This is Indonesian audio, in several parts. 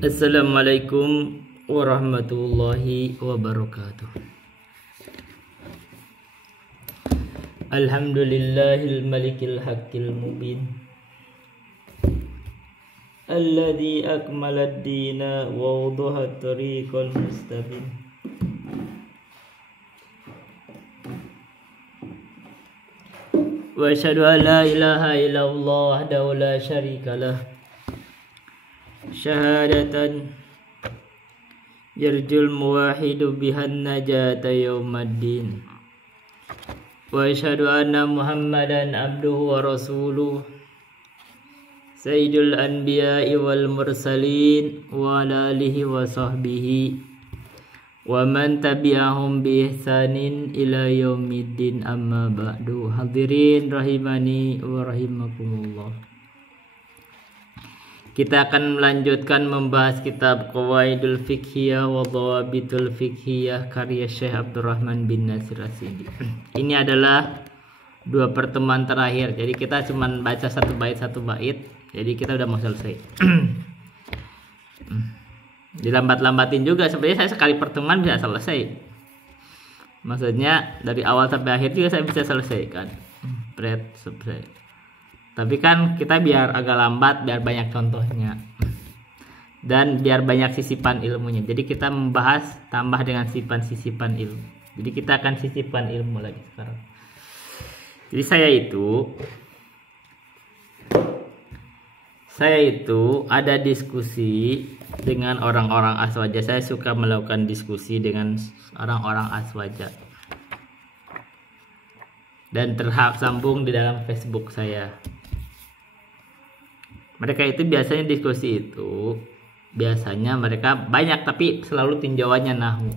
Assalamualaikum warahmatullahi wabarakatuh. Alhamdulillahil malikil haqqil mubin alladzi akmalad dina wa wadahat tariqal mustaqim. Wa asyhadu an la ilaha illallah wahdahu la syarika lah syahadatan yarjul muwahidu bihan najata yaumaddin. Wa asyhadu anna Muhammadan abduhu wa rasuluh sayyidul anbiya'i wal mursalin wa ala alihi wa sahbihi wa man tabi'ahum bi ihsanin ila yaumiddin, amma ba'du. Hadirin rahimani wa rahimakumullah. Kita akan melanjutkan membahas kitab Qawaidul Fiqhiyah wa Dhawabitul Fiqhiyah karya Syekh Abdurrahman bin Nasir As-Sa'di. Ini adalah dua pertemuan terakhir. Jadi kita cuma baca satu bait. Jadi kita udah mau selesai. Dilambat-lambatin juga. Sebenarnya saya sekali pertemuan bisa selesai. Maksudnya dari awal sampai akhir juga saya bisa selesaikan. Selesai. Tapi kan kita biar agak lambat, biar banyak contohnya dan biar banyak sisipan ilmunya. Jadi kita membahas tambah dengan sisipan ilmu. Jadi kita akan sisipan ilmu lagi sekarang. Jadi saya itu ada diskusi dengan orang-orang aswaja. Saya suka melakukan diskusi dengan orang-orang aswaja dan tersambung di dalam Facebook saya. Mereka itu biasanya diskusi itu biasanya mereka banyak tapi selalu tinjauannya nahwu.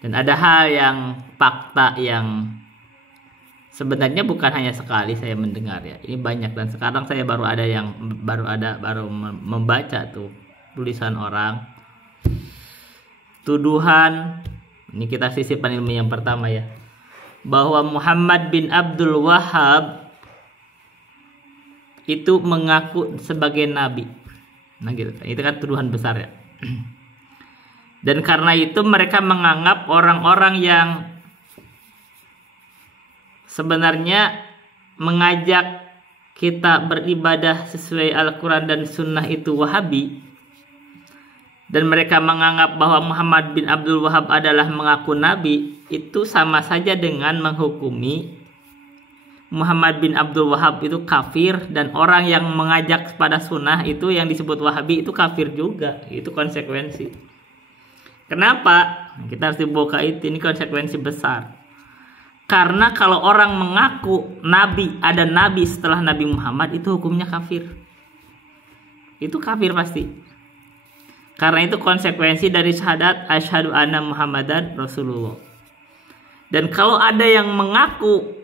Dan ada hal yang fakta yang sebenarnya bukan hanya sekali saya mendengar ya. Ini banyak, dan sekarang saya baru membaca tuh tulisan orang. Tuduhan, ini kita sisipan ilmu yang pertama ya, bahwa Muhammad bin Abdul Wahhab itu mengaku sebagai nabi. Nah gitu, itu kan tuduhan besar ya. Dan karena itu mereka menganggap orang-orang yang sebenarnya mengajak kita beribadah sesuai Al-Quran dan Sunnah itu Wahabi, dan mereka menganggap bahwa Muhammad bin Abdul Wahhab adalah mengaku nabi, itu sama saja dengan menghukumi Muhammad bin Abdul Wahhab itu kafir, dan orang yang mengajak pada sunnah itu yang disebut Wahabi itu kafir juga. Itu konsekuensi. Kenapa? Kita harus dibuka itu. Ini konsekuensi besar. Karena kalau orang mengaku nabi, ada nabi setelah Nabi Muhammad, itu hukumnya kafir. Itu kafir pasti. Karena itu konsekuensi dari syahadat asyhadu anna Muhammadan Rasulullah. Dan kalau ada yang mengaku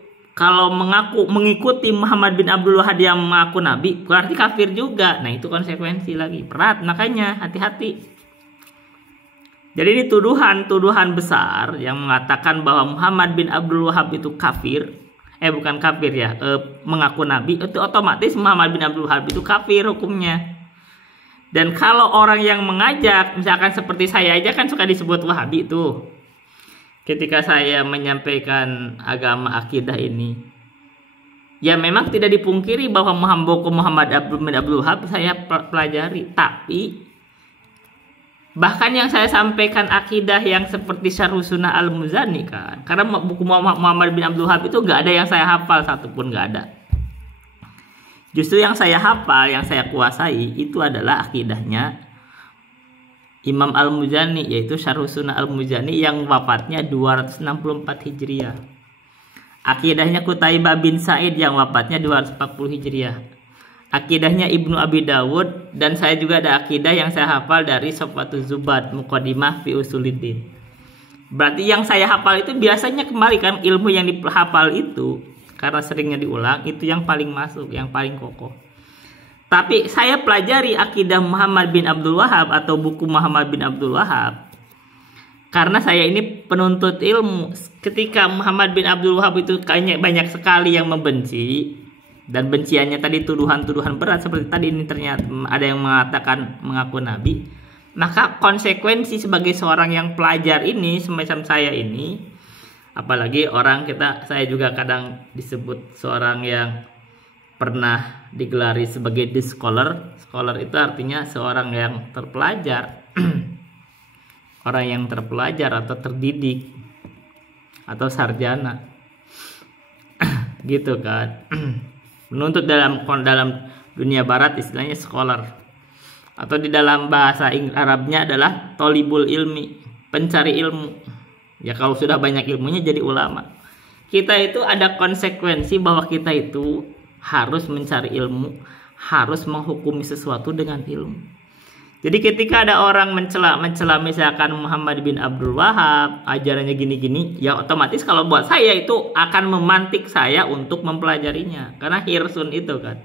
mengikuti Muhammad bin Abdul Wahhab yang mengaku nabi, berarti kafir juga. Nah itu konsekuensi lagi berat, makanya hati-hati. Jadi ini tuduhan besar yang mengatakan bahwa Muhammad bin Abdul Wahhab itu kafir. Bukan kafir ya, mengaku nabi, itu otomatis Muhammad bin Abdul Wahhab itu kafir hukumnya. Dan kalau orang yang mengajak, misalkan seperti saya aja kan suka disebut Wahabi tuh. Ketika saya menyampaikan agama akidah ini, ya memang tidak dipungkiri bahwa Muhammad bin Abdul Wahhab saya pelajari, tapi bahkan yang saya sampaikan akidah yang seperti Syarh Sunnah Al-Muzani kan, karena buku Muhammad bin Abdul Wahhab itu nggak ada yang saya hafal satupun, nggak ada. Justru yang saya hafal, yang saya kuasai itu adalah akidahnya Imam Al-Muzani, yaitu Syarh Sunnah Al-Muzani yang wafatnya 264 Hijriah. Akidahnya Qutaibah bin Sa'id yang wafatnya 240 Hijriah. Akidahnya Ibnu Abi Dawud, dan saya juga ada akidah yang saya hafal dari Sofwatuz Zubad, Muqaddimah fi Usuluddin. Berarti yang saya hafal itu biasanya kembali kan ilmu yang dihafal itu, karena seringnya diulang, itu yang paling masuk, yang paling kokoh. Tapi saya pelajari akidah Muhammad bin Abdul Wahhab atau buku Muhammad bin Abdul Wahhab karena saya ini penuntut ilmu. Ketika Muhammad bin Abdul Wahhab itu kayaknya banyak sekali yang membenci, Dan benciannya tadi tuduhan-tuduhan berat seperti tadi ini, ternyata ada yang mengatakan mengaku nabi, maka konsekuensi sebagai seorang yang pelajar ini, semacam saya ini, apalagi saya juga kadang disebut seorang yang pernah digelari sebagai the scholar. Scholar itu artinya seorang yang terpelajar, orang yang terpelajar atau terdidik atau sarjana, gitu kan. Menuntut dalam dunia barat istilahnya scholar, atau di dalam bahasa Arabnya adalah tolibul ilmi, pencari ilmu. Ya kalau sudah banyak ilmunya jadi ulama. Kita itu ada konsekuensi bahwa kita itu harus mencari ilmu, harus menghukumi sesuatu dengan ilmu. Jadi ketika ada orang mencela misalkan Muhammad bin Abdul Wahab, ajarannya gini-gini, ya otomatis kalau buat saya itu akan memantik saya untuk mempelajarinya, karena hirsun itu kan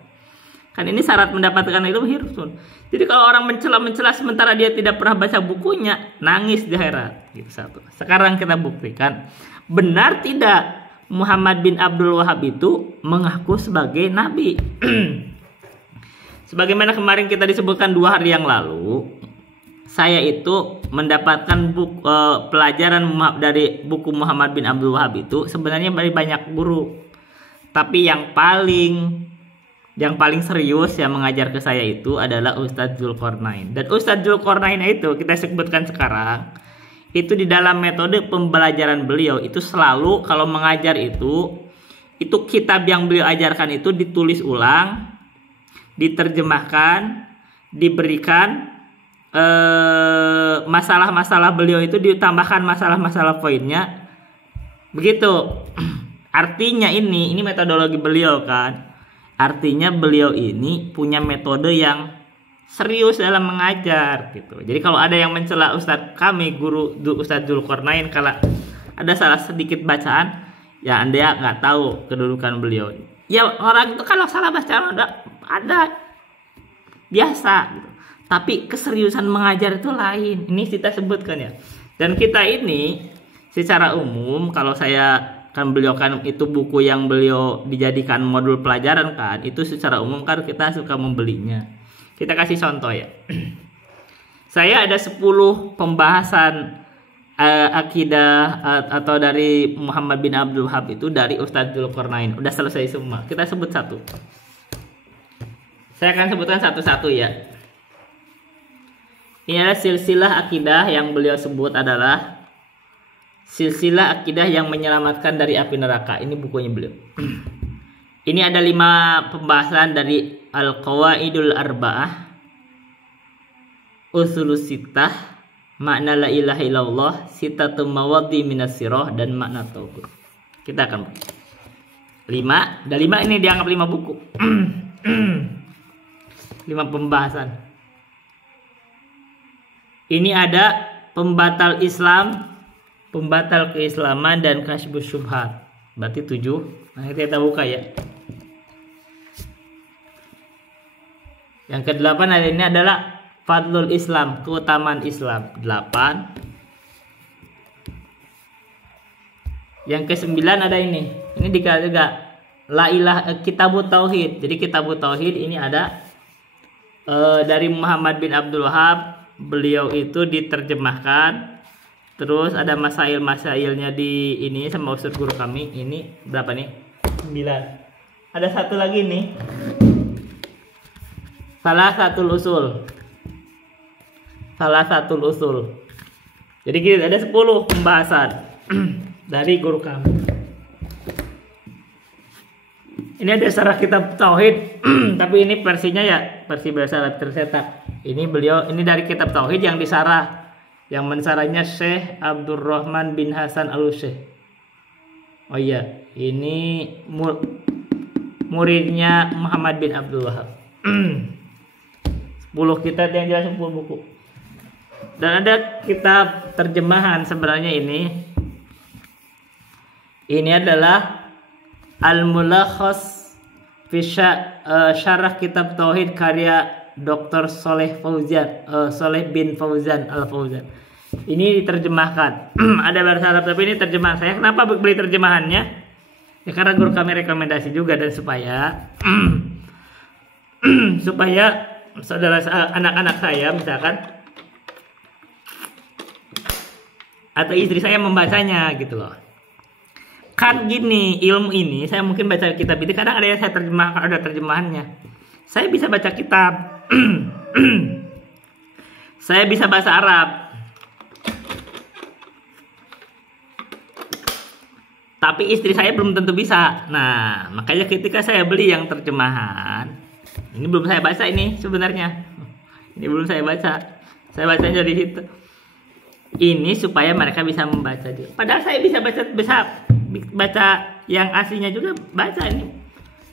ini syarat mendapatkan ilmu, hirsun. Jadi kalau orang mencela sementara dia tidak pernah baca bukunya, nangis di akhirat gitu. Satu. Sekarang kita buktikan benar tidak Muhammad bin Abdul Wahab itu mengaku sebagai nabi. Sebagaimana kemarin kita disebutkan 2 hari yang lalu, saya itu mendapatkan pelajaran dari buku Muhammad bin Abdul Wahab itu sebenarnya dari banyak guru. Tapi yang paling serius yang mengajar ke saya itu adalah Ustadz Zulkarnain. Dan Ustadz Zulkarnain itu kita sebutkan sekarang, itu di dalam metode pembelajaran beliau itu selalu kalau mengajar itu kitab yang beliau ajarkan itu ditulis ulang, diterjemahkan, diberikan masalah-masalah beliau itu, ditambahkan masalah-masalah poinnya. Begitu. Artinya ini metodologi beliau kan. Artinya beliau ini punya metode yang serius dalam mengajar gitu. Jadi kalau ada yang mencela Ustadz kami, guru Ustadz Zulkarnain, kalau ada salah sedikit bacaan, ya Anda nggak tahu kedudukan beliau. Ya orang itu kalau salah bacaan ada biasa gitu. Tapi keseriusan mengajar itu lain. Ini kita sebutkan ya. Dan kita ini secara umum, kalau saya beliau kan itu buku yang beliau dijadikan modul pelajaran kan, itu secara umum kan kita suka membelinya. Kita kasih contoh ya. Saya ada 10 pembahasan akidah atau dari Muhammad bin Abdul Wahab itu dari Ustadz Zulkarnain. Udah selesai semua. Kita sebut satu. Saya akan sebutkan satu-satu ya. Ini adalah silsilah akidah yang beliau sebut adalah silsilah akidah yang menyelamatkan dari api neraka. Ini bukunya beliau. Ini ada 5 pembahasan dari Al-Qawaidul Arba'ah, Usulus Sittah, makna la ilaha illallah, Sittatul Mawadhi minas sirah, dan makna tauhid. Kita akan 5. Dan 5 ini dianggap 5 buku. 5 pembahasan. Ini ada pembatal Islam, pembatal keislaman, dan kasyfus syubhat. Berarti 7. Nah, kita buka ya. Yang ke-8 hari ini adalah Fadlul Islam, keutamaan Islam. 8. Yang ke-9 ada ini. Ini dikira juga La ilaha Kitabut Tauhid. Jadi Kitabut Tauhid ini ada dari Muhammad bin Abdul Wahab. Beliau itu diterjemahkan. Terus ada masail-masailnya di ini sama ustaz guru kami. Ini berapa nih? 9. Ada satu lagi nih. Salah satu usul. Jadi kita ada 10 pembahasan dari guru kami. Ini ada syarah kitab tauhid, tapi ini versinya ya versi bahasa Arab tercetak. Ini dari kitab tauhid yang disarah, yang mensarahnya Syekh Abdurrahman bin Hasan Al-Syekh. Oh iya, ini muridnya Muhammad bin Abdul Wahab. 10 kitab yang jelas 10 buku. Dan ada kitab terjemahan sebenarnya ini. Ini adalah Al-Mulakhas fi Syarah Kitab Tauhid karya Dr. Soleh bin Fauzan Al-Fauzan. Ini diterjemahkan. Ada bahasa Arab tapi ini terjemahan saya. Kenapa beli terjemahannya? Ya karena guru kami rekomendasi juga, dan supaya supaya anak-anak saya misalkan atau istri saya membacanya gitu loh. Kan gini, ilmu ini saya mungkin baca kitab itu kadang ada yang saya terjemahkan, ada terjemahannya. Saya bisa baca kitab. Saya bisa bahasa Arab. Tapi istri saya belum tentu bisa. Nah, makanya ketika saya beli yang terjemahan, ini belum saya baca ini sebenarnya. Ini belum saya baca. Saya bacanya di situ. Ini supaya mereka bisa membaca juga. Padahal saya bisa baca yang aslinya juga, baca ini.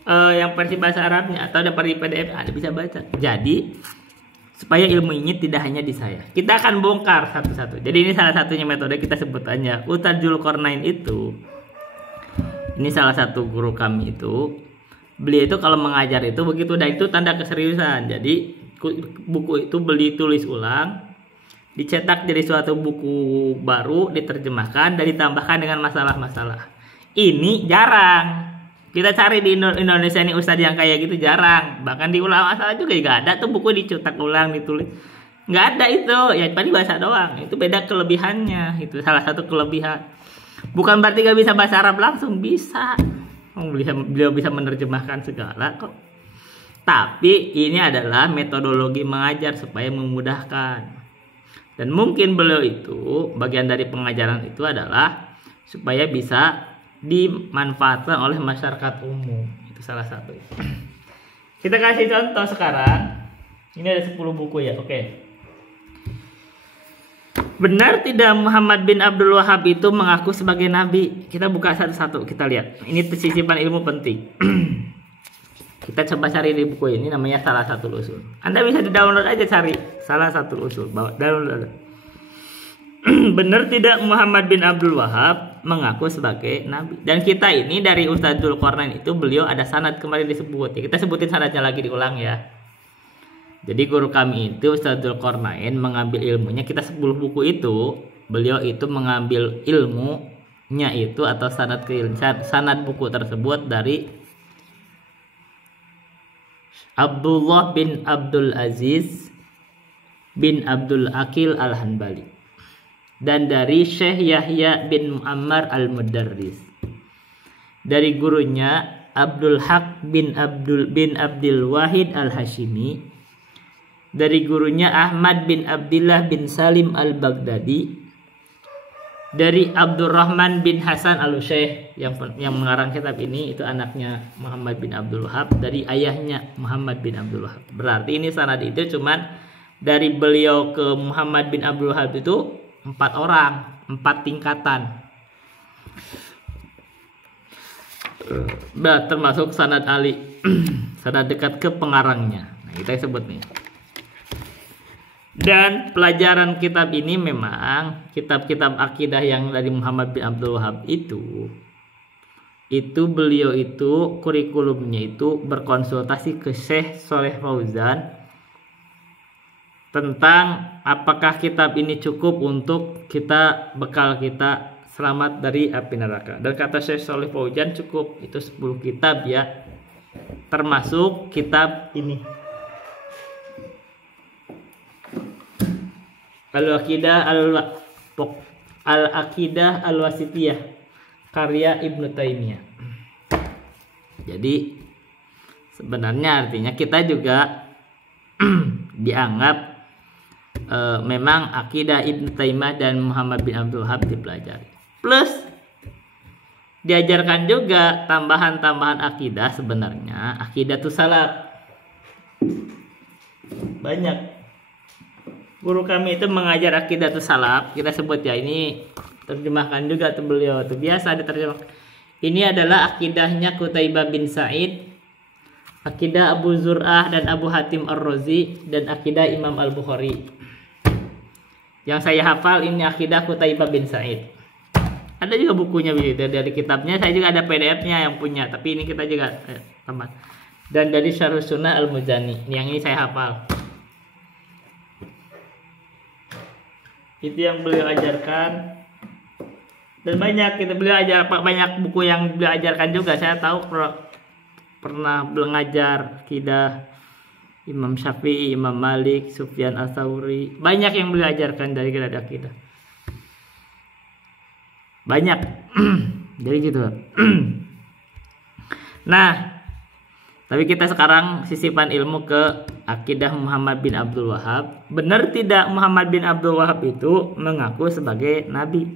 Yang versi bahasa Arabnya atau ada versi PDF ada bisa baca. Jadi supaya ilmu ini tidak hanya di saya. Kita akan bongkar satu-satu. Jadi ini salah satunya metode kita sebutannya Ustadz Dzulqarnain itu. Ini salah satu guru kami itu. Beliau itu kalau mengajar itu begitu, dan itu tanda keseriusan. Jadi buku itu beli tulis ulang, dicetak jadi suatu buku baru, diterjemahkan dan ditambahkan dengan masalah-masalah. Ini jarang. Kita cari di Indonesia ini ustadz yang kayak gitu jarang. Bahkan di ulama masalah juga nggak ada tuh buku dicetak ulang, ditulis. Nggak ada itu. Ya paling bahasa doang. Itu beda kelebihannya. Itu salah satu kelebihan. Bukan berarti gak bisa bahasa Arab langsung, bisa. Beliau bisa menerjemahkan segala kok. Tapi ini adalah metodologi mengajar supaya memudahkan. Dan mungkin beliau itu bagian dari pengajaran itu adalah supaya bisa dimanfaatkan oleh masyarakat umum. Itu salah satu. Kita kasih contoh sekarang. Ini ada 10 buku ya. Oke. Benar tidak Muhammad bin Abdul Wahab itu mengaku sebagai nabi? Kita buka satu-satu, kita lihat. Ini sisipan ilmu penting. Kita coba cari di buku ini, namanya Salah Satu Usul. Anda bisa di-download aja, cari Salah Satu Usul, bawa download. Benar tidak Muhammad bin Abdul Wahab mengaku sebagai nabi? Dan kita ini dari Ustadz Dzulqarnain itu beliau ada sanad kemarin disebut. Ya, kita sebutin sanadnya lagi, diulang ya. Jadi guru kami itu Ustadz Dzulqarnain mengambil ilmunya, kita 10 buku itu beliau itu mengambil ilmunya itu atau sanad buku tersebut dari Abdullah bin Abdul Aziz bin Abdul Aqil Al-Hanbali dan dari Syekh Yahya bin Muammar Al-Mudarris, dari gurunya Abdul Haq bin Abdul Wahid Al-Hashimi, dari gurunya Ahmad bin Abdullah bin Salim Al-Baghdadi, dari Abdurrahman bin Hasan Al-Syekh yang mengarang kitab ini, itu anaknya Muhammad bin Abdul Wahab, dari ayahnya Muhammad bin Abdul Wahab. Berarti ini sanad itu cuman dari beliau ke Muhammad bin Abdul Wahab itu 4 orang, 4 tingkatan. Termasuk sanad Ali, sanad dekat ke pengarangnya. Nah, kita sebut nih. Dan pelajaran kitab ini memang kitab-kitab akidah yang dari Muhammad bin Abdul Wahab itu beliau itu kurikulumnya itu berkonsultasi ke Syekh Shalih Fauzan tentang apakah kitab ini cukup untuk bekal kita selamat dari api neraka. Dan kata Syekh Shalih Fauzan cukup, itu 10 kitab ya, termasuk kitab ini Al-Aqidah Al-Wasitiyah karya Ibnu Taimiyah. Jadi sebenarnya artinya kita juga dianggap memang akidah Ibnu Taimiyah dan Muhammad bin Abdul Wahab dipelajari. Plus diajarkan juga tambahan-tambahan akidah, sebenarnya Aqidatus Salaf. Banyak guru kami itu mengajar Aqidatus Salaf, kita sebut ya, ini terjemahkan juga tuh beliau tuh, biasa diterjemahkan. Ini adalah akidahnya Qutaibah bin Sa'id, akidah Abu Zur'ah dan Abu Hatim Ar-Razi, dan akidah Imam Al-Bukhari. Yang saya hafal ini akidah Qutaibah bin Sa'id. Ada juga bukunya begitu, dari kitabnya saya juga ada PDF-nya yang punya, tapi ini kita juga tambah. Dan dari Syarh Sunnah Al-Muzani, yang ini saya hafal. Itu yang beliau ajarkan. Dan banyak kita beliau ajar, banyak buku yang beliau ajarkan juga. Saya tahu pernah belajar akidah Imam Syafi'i, Imam Malik, Sufyan Ats-Tsauri. Banyak yang beliau ajarkan dari akidah. Banyak. Jadi gitu. Nah, tapi kita sekarang sisipan ilmu ke akidah Muhammad bin Abdul Wahhab. Benar tidak Muhammad bin Abdul Wahhab itu mengaku sebagai nabi?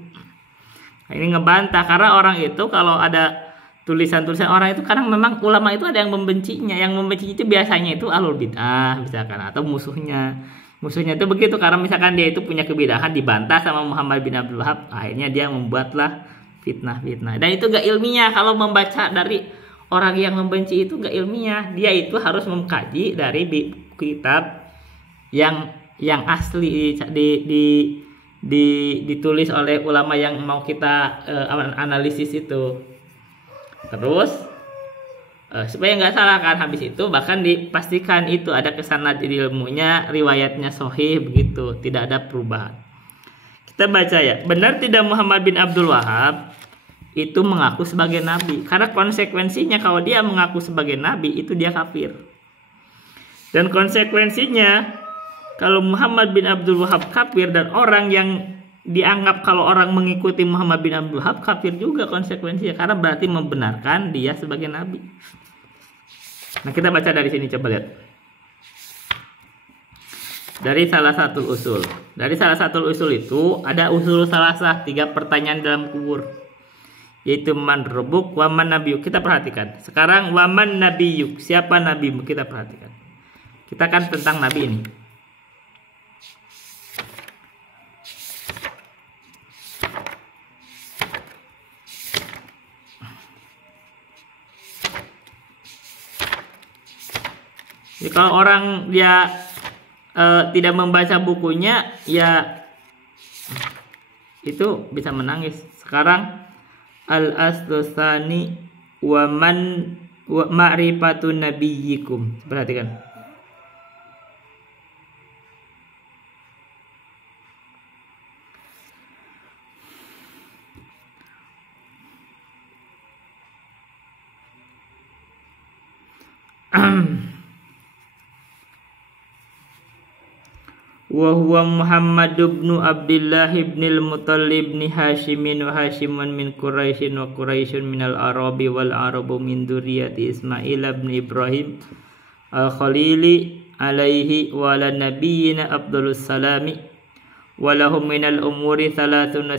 Nah, ini ngebantah karena orang itu kalau ada tulisan-tulisan orang itu kadang memang ulama itu ada yang membencinya. Yang membencinya itu biasanya itu ahlul bid'ah misalkan atau musuhnya. Musuhnya itu begitu karena misalkan dia itu punya kebidahan dibantah sama Muhammad bin Abdul Wahhab, akhirnya dia membuatlah fitnah-fitnah. Dan itu gak ilmiah. Kalau membaca dari orang yang membenci itu gak ilmiah. Dia itu harus mengkaji dari kitab yang asli ditulis oleh ulama yang mau kita analisis itu. Terus supaya nggak salah kan, habis itu bahkan dipastikan itu ada kesanad di ilmunya, riwayatnya sahih begitu, tidak ada perubahan. Kita baca ya, benar tidak Muhammad bin Abdul Wahhab itu mengaku sebagai nabi? Karena konsekuensinya kalau dia mengaku sebagai nabi itu dia kafir. Dan konsekuensinya kalau Muhammad bin Abdul Wahhab kafir dan orang yang dianggap kalau orang mengikuti Muhammad bin Abdul Wahhab kafir juga konsekuensinya, karena berarti membenarkan dia sebagai nabi. Nah, kita baca dari sini, coba lihat. Dari salah satu usul. Dari salah satu usul itu ada usul salasah, 3 pertanyaan dalam kubur. Yaitu man rabbuk wa man nabiyuk. Kita perhatikan. Sekarang wa man nabiyuk, siapa nabimu? Kita perhatikan. Kita kan tentang nabi ini. Jadi kalau orang dia tidak membaca bukunya, ya itu bisa menangis. Sekarang al-aslusani wa ma'rifatun nabiyyikum. Perhatikan. Wa huwa Muhammad ibn Abdullah ibn al-Muttalib ibn Hashimin wa Hashimun min Quraisyin wa Quraisyun min al-Arabi wal Arabu min dzurriyyati Ismail ibn Ibrahim al-Khalili alaihi wa ala nabiyyina afdhalus salami wa lahum min al-umuri 63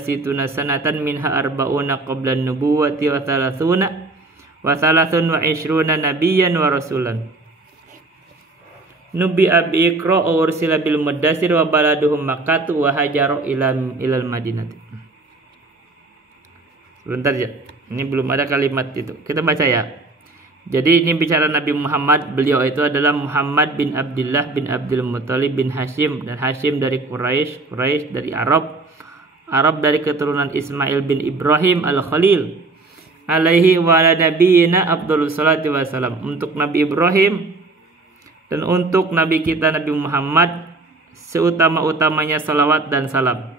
sanatan minha 40 qabla an-nubuwwati wa 30 wa 23 nabiyyan wa rasulan. Nubi abi Iqra ursila bil mudassir wa baladuhum Makkah wa hajaru ilal Madinah. Sebentar ya. Ini belum ada kalimat itu. Kita baca ya. Jadi ini bicara Nabi Muhammad. Beliau itu adalah Muhammad bin Abdullah bin Abdul Muttalib bin Hashim, dan Hashim dari Quraisy, Quraisy dari Arab, Arab dari keturunan Ismail bin Ibrahim al-Khalil. Alaihi wa ala nabiyina afdhalus salati wassalam. Untuk Nabi Ibrahim dan untuk Nabi kita Nabi Muhammad seutama-utamanya salawat dan salam.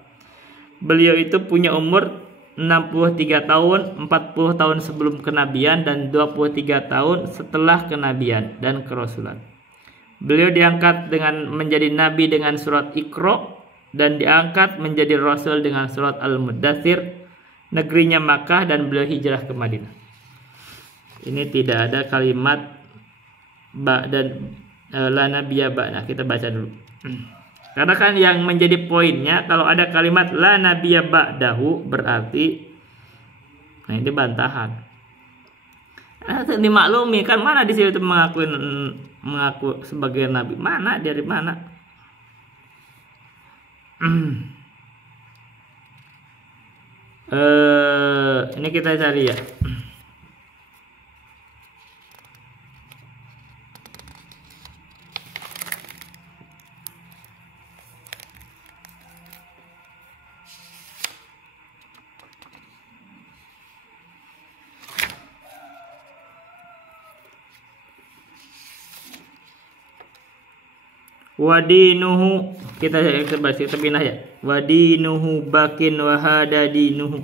Beliau itu punya umur 63 tahun, 40 tahun sebelum kenabian dan 23 tahun setelah kenabian dan kerasulan. Beliau diangkat dengan menjadi nabi dengan surat Iqra dan diangkat menjadi rasul dengan surat Al-Mudaththir. Negerinya Makkah dan beliau hijrah ke Madinah. Ini tidak ada kalimat ba dan la nabiyya ba'da. Kita baca dulu. Karena kan yang menjadi poinnya kalau ada kalimat la nabiyya ba'dahu berarti nah ini bantahan. Dimaklumi kan mana di situ mengaku sebagai nabi. Mana dari mana? Ini kita cari ya. Wadinuhu, kita pindah ya. Wadinuhu bakin wahada dinuhu.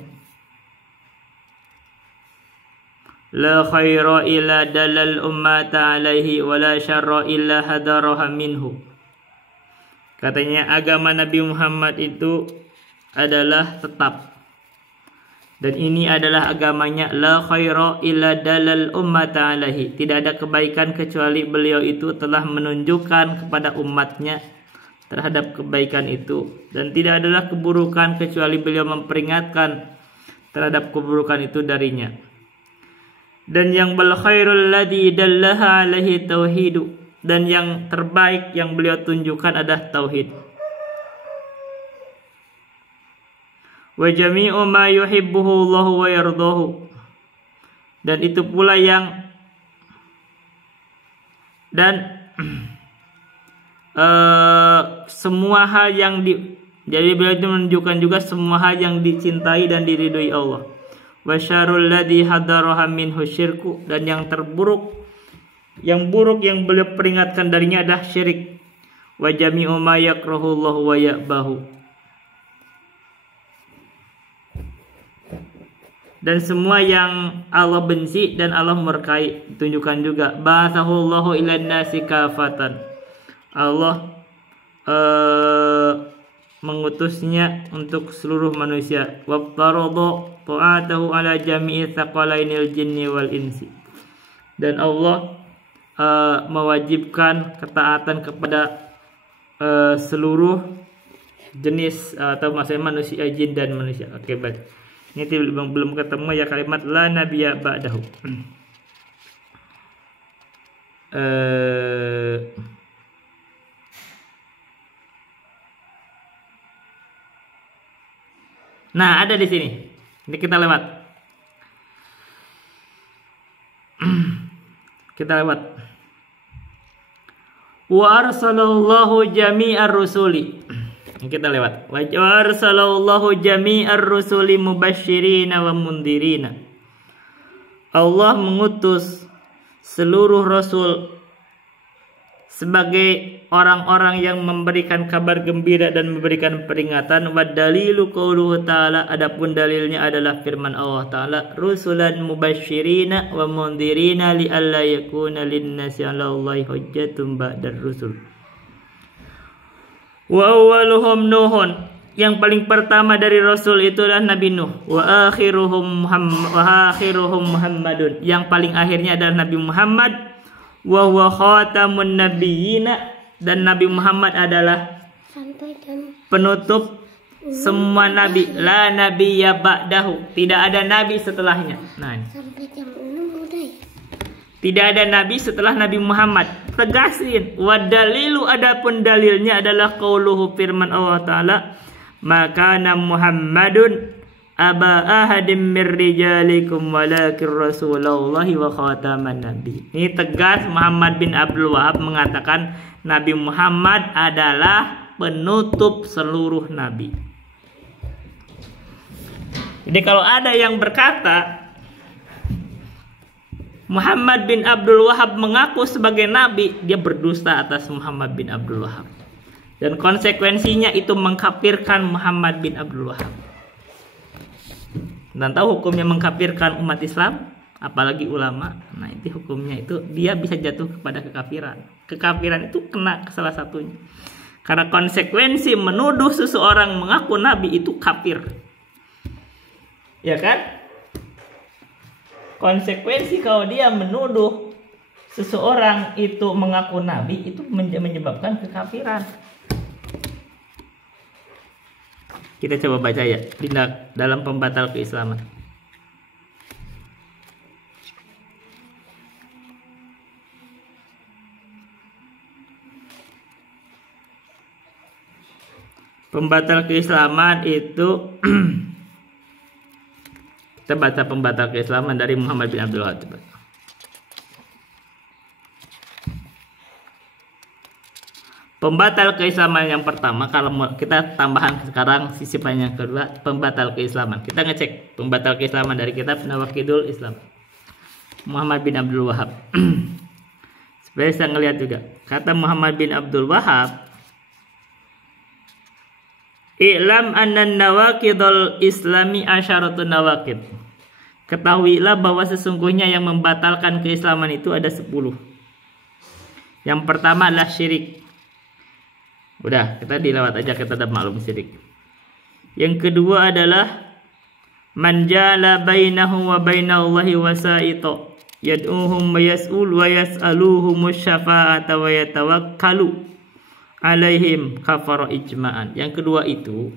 la khaira illa dalal ummata alaihi wa la syarra illa hadaraha minhu. Katanya agama Nabi Muhammad itu adalah tetap. Dan ini adalah agamanya, la khaira illa dalal ummata alaihi. Tidak ada kebaikan kecuali beliau itu telah menunjukkan kepada umatnya terhadap kebaikan itu. Dan tidak adalah keburukan kecuali beliau memperingatkan terhadap keburukan itu darinya. Dan yang bal khairul ladzi dallaha alaihi tauhidu. Dan yang terbaik yang beliau tunjukkan adalah tauhid. Wa jami'u ma yuhibbuhu Allah wa yardahu. Dan itu pula yang semua hal yang jadi beliau itu menunjukkan juga semua hal yang dicintai dan diridhoi Allah. Wa syarrul ladzi hadaraha minhu syirku. Dan yang terburuk, yang buruk yang beliau peringatkan darinya adalah syirik. Wa jami'u ma yakrahu Allah wa ya'bahu. Dan semua yang Allah benci dan Allah murkai. Tunjukkan juga ba'athahullahu ilan nasi kafatan. Allah mengutusnya untuk seluruh manusia. Waftarada ta'atahu ala jami'i thaqalainil jinni wal insi. Dan Allah mewajibkan ketaatan kepada seluruh jenis atau maksudnya manusia, jin dan manusia. Oke, baik. Ini belum ketemu ya kalimat la nabiyya ba'dahu. Nah, ada di sini. Ini kita lewat. Kita lewat. Wa arsalallahu jami'ar rusuli. Kita lewat. Wa arsalallahu jami'ar rusuli mubasysyirina wa mundirina. Allah mengutus seluruh rasul sebagai orang-orang yang memberikan kabar gembira dan memberikan peringatan. Wa dalilu qauluhu ta'ala. Adapun dalilnya adalah firman Allah Ta'ala, rusulan mubasysyirina wa mundirina li alla yakuna lin-nasi 'alallahi hujjatun ba'dar rusul. Wa awwaluhum Nuhun. Yang paling pertama dari Rasul itu adalah Nabi Nuh. Wa akhiruhum Muhammadun. Yang paling akhirnya adalah Nabi Muhammad. Wa huwa khatamun nabiyyina. Dan Nabi Muhammad adalah penutup semua nabi. La nabiyya ba'dahu. Tidak ada nabi setelahnya. Nah, tidak ada nabi setelah Nabi Muhammad. Tegasin. Wa dalilu, adapun dalilnya adalah qauluhu, firman Allah Ta'ala, maka Muhammadun aba ahadim mir rijalikum walakin rasulullahi wa khataman nabi. Ini tegas Muhammad bin Abdul Wahab mengatakan Nabi Muhammad adalah penutup seluruh nabi. Jadi kalau ada yang berkata Muhammad bin Abdul Wahab mengaku sebagai nabi, dia berdusta atas Muhammad bin Abdul Wahab. Dan konsekuensinya itu mengkafirkan Muhammad bin Abdul Wahab. Dan tahu hukumnya mengkafirkan umat Islam, apalagi ulama. Nah, itu hukumnya itu dia bisa jatuh kepada kekafiran. Kekafiran itu kena ke salah satunya. Karena konsekuensi menuduh seseorang mengaku nabi itu kafir. Ya kan? Konsekuensi kalau dia menuduh seseorang itu mengaku nabi itu menyebabkan kekafiran. Kita coba baca ya dalam pembatal keislaman. Pembatal keislaman itu kita baca pembatal keislaman dari Muhammad bin Abdul Wahab. Pembatal keislaman yang pertama, kalau kita tambahan sekarang sisipan yang kedua, pembatal keislaman. Kita ngecek pembatal keislaman dari kitab Nawaqidul Islam Muhammad bin Abdul Wahab. Supaya bisa ngelihat juga. Kata Muhammad bin Abdul Wahab, I'lam anna nawaqidul islami asyaratun nawaqid. Ketahuilah bahwa sesungguhnya yang membatalkan keislaman itu ada 10. Yang pertama adalah syirik. Udah, kita dilewat aja, kita udah maklum syirik. Yang kedua adalah man jala bainahu wa bainallahi wasaito yad'uhum wa yas'aluhum syafa'ata wa yatawakkalu alaihim kafara ijma'an. Yang kedua itu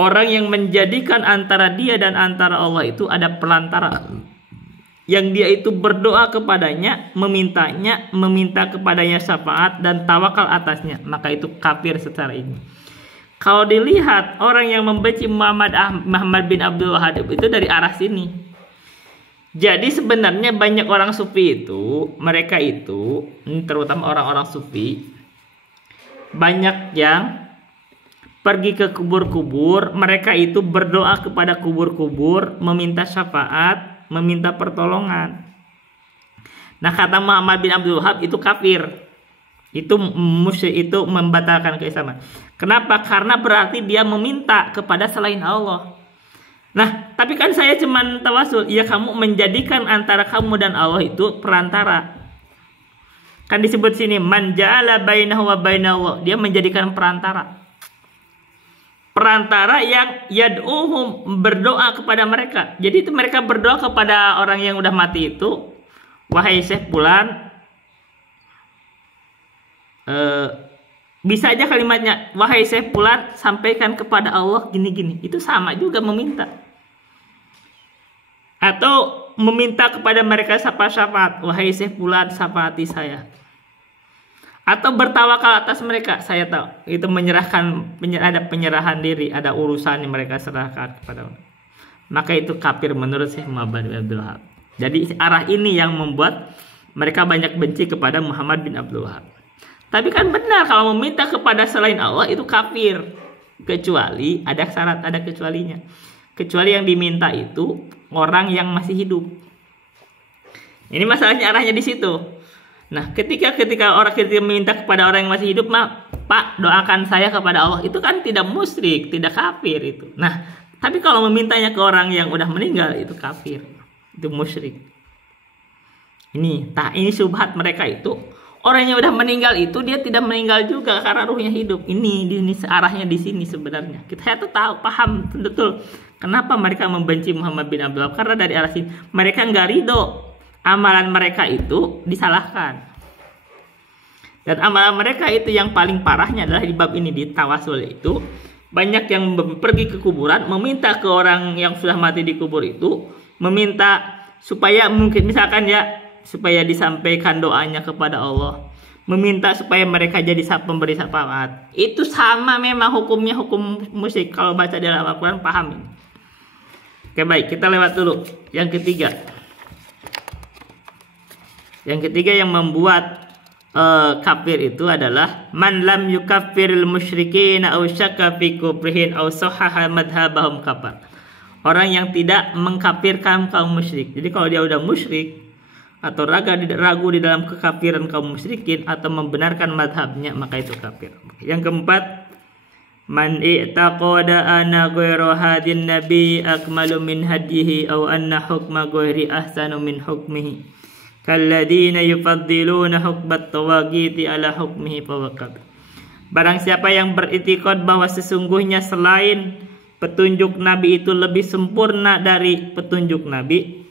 orang yang menjadikan antara dia dan antara Allah itu ada pelantara, yang dia itu berdoa kepadanya, meminta kepadanya syafaat dan tawakal atasnya, maka itu kafir secara ini. Kalau dilihat orang yang membenci Muhammad bin Abdul Wahhab itu dari arah sini. Jadi sebenarnya banyak orang sufi itu, mereka itu, terutama orang-orang sufi, banyak yang pergi ke kubur-kubur, mereka itu berdoa kepada kubur-kubur, meminta syafaat, meminta pertolongan. Nah, kata Muhammad bin Abdul Wahhab itu kafir. Itu musyrik, itu membatalkan keislaman. Kenapa? Karena berarti dia meminta kepada selain Allah. Nah, tapi kan saya cuman tawasul. Ya, kamu menjadikan antara kamu dan Allah itu perantara. Kan disebut sini man ja'ala bainahu wa bainallah. Dia menjadikan perantara. Perantara yang yad'uhum, berdoa kepada mereka. Jadi itu mereka berdoa kepada orang yang udah mati itu, wahai Syekh Fulan, bisa aja kalimatnya, wahai Syekh Fulan, sampaikan kepada Allah gini-gini. Itu sama juga meminta. Atau meminta kepada mereka syafaat, wahai Syekh Fulan, syafaati saya. Atau bertawakal atas mereka, saya tahu itu ada penyerahan diri, ada urusan yang mereka serahkan kepada Allah. Maka itu kafir menurut Syekh Muhammad bin Abdul Wahhab. Jadi arah ini yang membuat mereka banyak benci kepada Muhammad bin Abdul Wahhab. Tapi kan benar, kalau meminta kepada selain Allah itu kafir, kecuali ada syarat, ada kecualinya. Kecuali yang diminta itu orang yang masih hidup. Ini masalahnya, arahnya di situ. Nah, ketika orang kita meminta kepada orang yang masih hidup, Pak, doakan saya kepada Allah, itu kan tidak musyrik, tidak kafir itu. Nah, tapi kalau memintanya ke orang yang udah meninggal, itu kafir, itu musyrik. Ini syubhat mereka itu. Orang yang udah meninggal itu dia tidak meninggal juga karena ruhnya hidup. Ini arahnya di sini sebenarnya. Saya tuh tahu, paham betul kenapa mereka membenci Muhammad bin Abdul Wahhab, karena dari arah sini mereka nggak ridho amalan mereka itu disalahkan. Dan amalan mereka itu yang paling parahnya adalah di bab ini, di tawasul itu banyak yang pergi ke kuburan, meminta ke orang yang sudah mati di kubur itu, meminta supaya mungkin misalkan ya, supaya disampaikan doanya kepada Allah, meminta supaya mereka jadi pemberi syafaat. Itu sama memang hukumnya, hukum musyrik. Kalau baca dalam Al-Quran paham ini. Oke, baik, kita lewat dulu yang ketiga. Yang ketiga yang membuat kafir itu adalah man lam yukaffiril musyrikin aw syakka fi kufrihin aw sahaha madhhabahum kafar. Orang yang tidak mengkafirkan kaum musyrik. Jadi kalau dia udah musyrik atau ragu di dalam kekafiran kaum musyrikin atau membenarkan madhabnya, maka itu kafir. Yang keempat, man i'taqada anna ghayra hadin nabi akmalu min hadihi aw anna hukma ghairi ahsanu min hukmihi kalladina yufaddiluna hukbat tawagiti ala hukmihi fawakab. Barang siapa yang beritikad bahwa sesungguhnya selain petunjuk Nabi itu lebih sempurna dari petunjuk Nabi,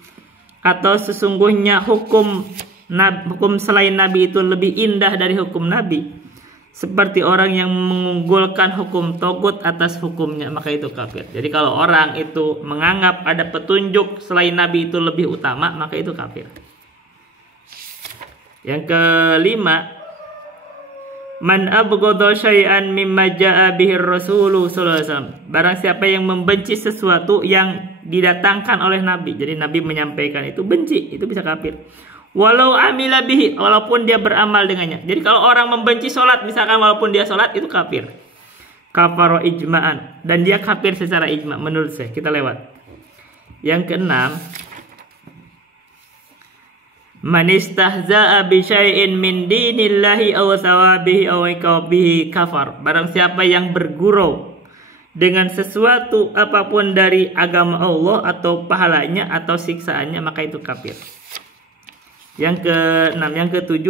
atau sesungguhnya hukum selain Nabi itu lebih indah dari hukum Nabi, seperti orang yang mengunggulkan hukum togut atas hukumnya, maka itu kafir. Jadi kalau orang itu menganggap ada petunjuk selain Nabi itu lebih utama, maka itu kafir. Yang kelima, man abghadha syai'an mimma jaa bihi Rasulullah sallallahu alaihi wasallam. Barang siapa yang membenci sesuatu yang didatangkan oleh Nabi, jadi Nabi menyampaikan itu, benci, itu bisa kafir. Walau amila bihi, walaupun dia beramal dengannya. Jadi kalau orang membenci sholat, misalkan walaupun dia sholat, itu kafir. Kafara ijma'an, dan dia kafir secara ijma' menurut saya. Kita lewat. Yang keenam, man istahza'a bi syai'in min dinillahi aw thawabihi aw iqabihi kafar. Barang siapa yang bergurau dengan sesuatu apapun dari agama Allah atau pahalanya atau siksaannya, maka itu kafir. Yang ke-6, yang ke-7,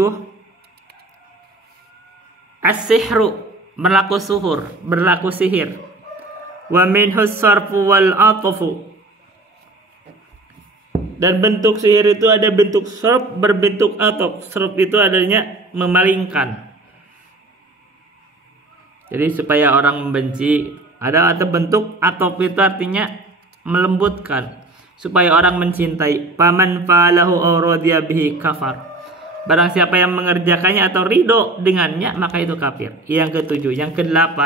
as-sihru, berlaku sihir. Wa minhu sarfu wal atfu. Dan bentuk sihir itu ada bentuk sarf, berbentuk ataf. Sarf itu adanya memalingkan. Jadi supaya orang membenci. Ada atau bentuk ataf itu artinya melembutkan. Supaya orang mencintai. Paman fa'alahu aw radiya bihi kafar. Barang siapa yang mengerjakannya atau ridho dengannya, maka itu kafir. Yang ke-7. Yang ke-8,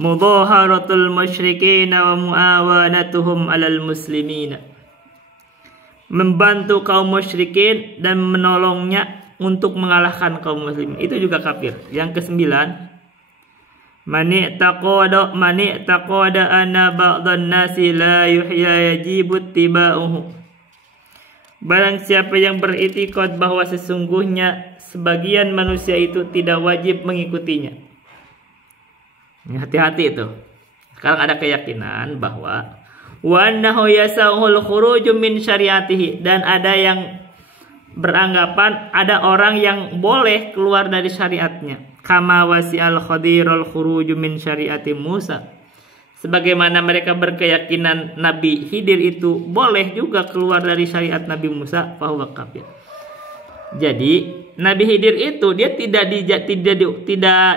mudhaharatul musyrikin wa muawanatuhum 'alal muslimin. Membantu kaum musyrikin dan menolongnya untuk mengalahkan kaum muslimin. Itu juga kafir. Yang ke-9, mani taqada anna ba'dhan nasi la yuhya yajibu tiba'uhu. Barang siapa yang beritikad bahwa sesungguhnya sebagian manusia itu tidak wajib mengikutinya. Hati-hati itu. Sekarang ada keyakinan bahwa wa annahu yasahul khuruju min syariatihi, dan ada yang beranggapan ada orang yang boleh keluar dari syariatnya. Kama wasi'al khadirul khuruju min syariati Musa. Sebagaimana mereka berkeyakinan Nabi Khidir itu boleh juga keluar dari syariat Nabi Musa, fahuwa kafir. Jadi Nabi Khidir itu dia tidak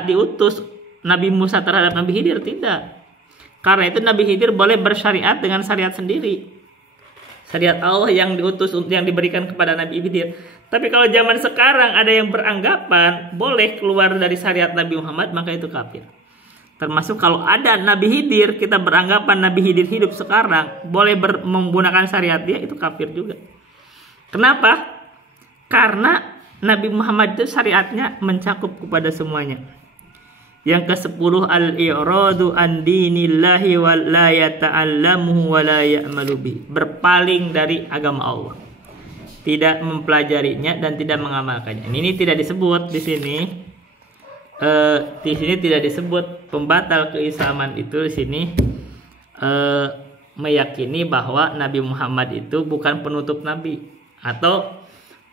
diutus Nabi Musa terhadap Nabi Khidir, tidak. Karena itu Nabi Khidir boleh bersyariat dengan syariat sendiri. Syariat Allah yang diutus, yang diberikan kepada Nabi Khidir. Tapi kalau zaman sekarang ada yang beranggapan boleh keluar dari syariat Nabi Muhammad, maka itu kafir. Termasuk kalau ada Nabi Khidir, kita beranggapan Nabi Khidir hidup sekarang boleh menggunakan syariat dia, itu kafir juga. Kenapa? Karena Nabi Muhammad itu syariatnya mencakup kepada semuanya. Yang ke-10, al-i'radu an dinillahi wa la yata'allamuhu wa la ya'malu bi. Berpaling dari agama Allah. Tidak mempelajarinya dan tidak mengamalkannya. Ini tidak disebut di sini. Di sini tidak disebut pembatal keislaman itu di sini meyakini bahwa Nabi Muhammad itu bukan penutup nabi, atau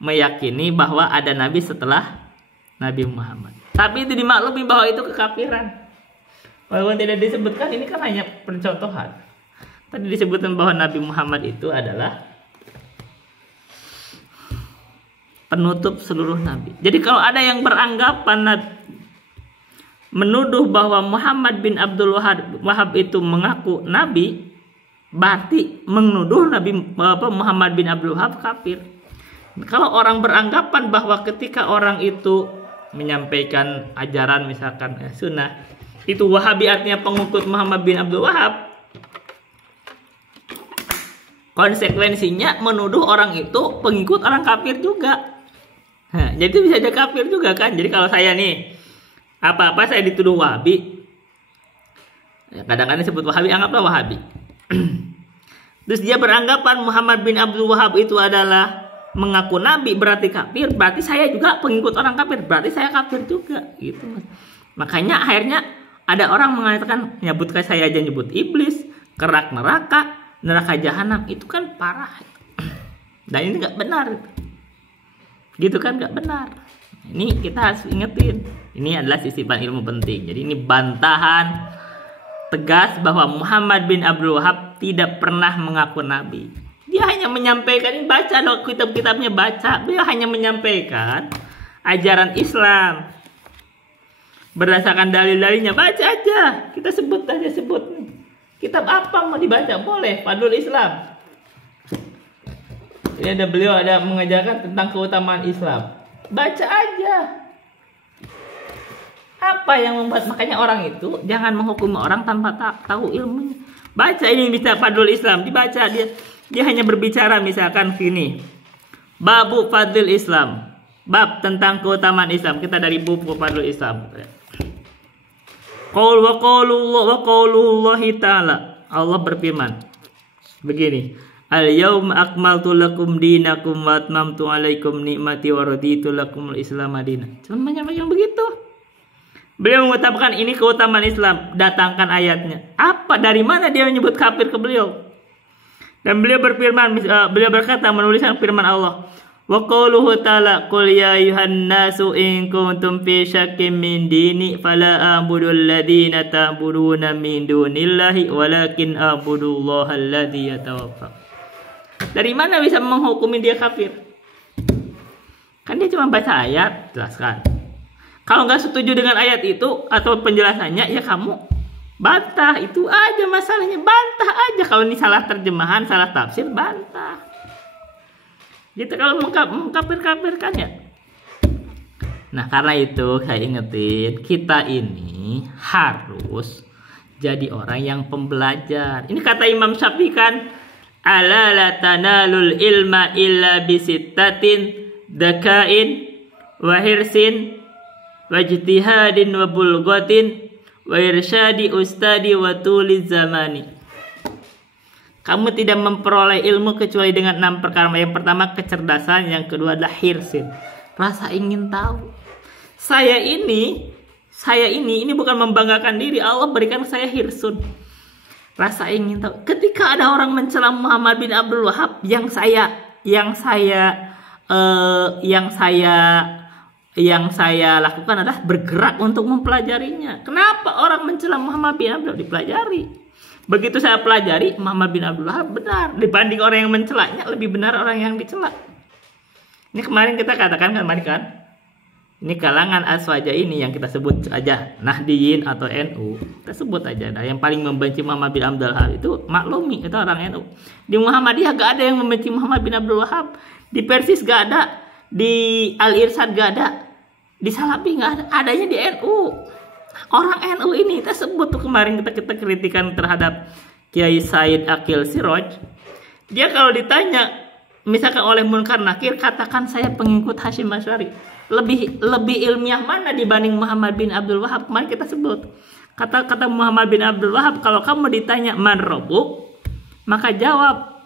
meyakini bahwa ada nabi setelah Nabi Muhammad. Tapi itu dimaklumi bahwa itu kekafiran. Walaupun tidak disebutkan, ini kan hanya pencontohan. Tadi disebutkan bahwa Nabi Muhammad itu adalah penutup seluruh nabi. Jadi kalau ada yang beranggapan menuduh bahwa Muhammad bin Abdul Wahab itu mengaku nabi, berarti menuduh Muhammad bin Abdul Wahab kafir. Kalau orang beranggapan bahwa ketika orang itu menyampaikan ajaran misalkan sunnah, itu Wahabi artinya pengikut Muhammad bin Abdul Wahab, konsekuensinya menuduh orang itu pengikut orang kafir juga. Jadi bisa jadi kafir juga kan. Jadi kalau saya nih apa-apa saya dituduh Wahabi, kadang-kadang disebut Wahabi, anggaplah Wahabi. Terus dia beranggapan Muhammad bin Abdul Wahab itu adalah mengaku nabi, berarti kafir, berarti saya juga pengikut orang kafir, berarti saya kafir juga gitu. Makanya akhirnya ada orang mengatakan, nyebut saya aja nyebut iblis, kerak neraka jahanam, itu kan parah. Dan ini nggak benar, gitu kan, nggak benar. Ini kita harus ingetin, ini adalah sisipan ilmu penting. Jadi ini bantahan tegas bahwa Muhammad bin Abdul Wahab tidak pernah mengaku nabi. Dia hanya menyampaikan, baca dong kitab-kitabnya, baca. Dia hanya menyampaikan ajaran Islam berdasarkan dalil-dalilnya, baca aja. Kita sebut kitab apa mau dibaca, boleh. Fadlul Islam. Ini ada beliau ada mengajarkan tentang keutamaan Islam. Baca aja. Apa yang membuat, makanya orang itu jangan menghukumi orang tanpa tahu ilmunya. Baca ini bisa Fadlul Islam, dibaca dia hanya berbicara misalkan gini. Babu Fadlil Islam. Bab tentang keutamaan Islam. Kita dari buku Fadlul Islam. Qaulullahi ta'ala. Allah berfirman begini. Al-yawma akmaltu lakum dinakum wa atmamtu alaikum ni'mati wa raditu lakumul Islam madina. Cuma yang begitu. Beliau mengutamakan ini keutamaan Islam. Datangkan ayatnya. Apa? Dari mana dia menyebut kafir ke beliau? Dan beliau berfirman, beliau berkata menuliskan firman Allah. Wa qauluhu ta'ala qul ya ayuhan nasu in kuntum fi syakkin min dini fala a'budu alladhina ta'buduna min dunillahi walakin a'budullaha alladhi yatawaffa. Dari mana bisa menghukumi dia kafir? Kan dia cuma baca ayat, jelaskan. Kalau nggak setuju dengan ayat itu atau penjelasannya, ya kamu bantah. Itu aja masalahnya, bantah aja. Kalau ini salah terjemahan, salah tafsir, bantah. Gitu kalau mengkafir-kafirkan ya. Nah karena itu saya ingetin, kita ini harus jadi orang yang pembelajar. Ini kata Imam Syafi'i kan, ala la tanalul ilma illa bisittatin dakain wa hirsin wa ijtihadin wa bulghatin wa irsyadi ustadi wa tuli zamani. Kamu tidak memperoleh ilmu kecuali dengan 6 perkara. Yang pertama kecerdasan, yang kedua adalah hirsin, rasa ingin tahu. Saya ini bukan membanggakan diri. Allah berikan saya hirsun, rasa ingin tahu. Ketika ada orang mencela Muhammad bin Abdul Wahab, yang saya lakukan adalah bergerak untuk mempelajarinya. Kenapa orang mencela Muhammad bin Abdul Wahab? Dipelajari. Begitu saya pelajari, Muhammad bin Abdul Wahab benar. Dibanding orang yang mencelanya, lebih benar orang yang dicela. Ini kemarin kita katakan kan, ini kalangan Aswaja ini yang kita sebut aja Nahdiyin atau NU. Kita sebut aja. Nah, yang paling membenci Muhammad bin Abdul Wahab itu maklumi, itu orang NU. Di Muhammadiyah gak ada yang membenci Muhammad bin Abdul Wahab. Di Persis gak ada. Di Al-Irsyad gak ada. Di Salafi gak ada. Adanya di NU. Orang NU ini kita sebut tuh kemarin kita kritikan terhadap Kiai Said Akil Siroj. Dia kalau ditanya misalkan oleh Munkar Nakir, katakan saya pengikut Hashim Asy'ari. Lebih ilmiah mana dibanding Muhammad bin Abdul Wahab? Kemarin kita sebut. Kata Muhammad bin Abdul Wahab, kalau kamu ditanya man rabbuk, maka jawab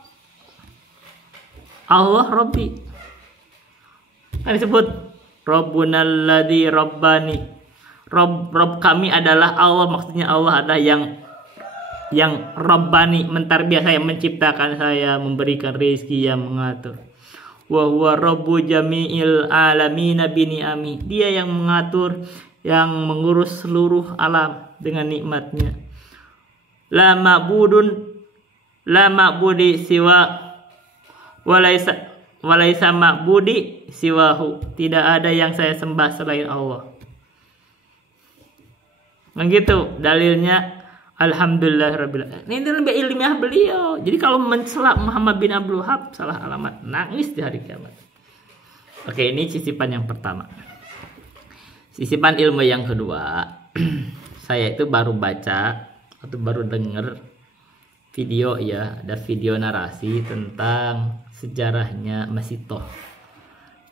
Allah Rabbi. Kan disebut Rabbunal ladzi rabbani. Rob kami adalah Allah, maksudnya Allah adalah yang Rabbani, mentarbiah saya, menciptakan saya, memberikan rezeki, yang mengatur. Wa huwa rabbu jami'il alamin bi ni'ami. Dia yang mengatur, yang mengurus seluruh alam dengan nikmatnya. La ma'budi siwa walaisa ma'budi siwahu. Tidak ada yang saya sembah selain Allah. Begitu dalilnya. Alhamdulillahirabbil alamin. Ini lebih ilmiah beliau. Jadi kalau mencela Muhammad bin Abdul Wahab salah alamat, nangis di hari kiamat. Oke, ini sisipan yang pertama. Sisipan ilmu yang kedua. Saya itu baru baca atau baru dengar video ya, ada video narasi tentang sejarahnya Masitoh.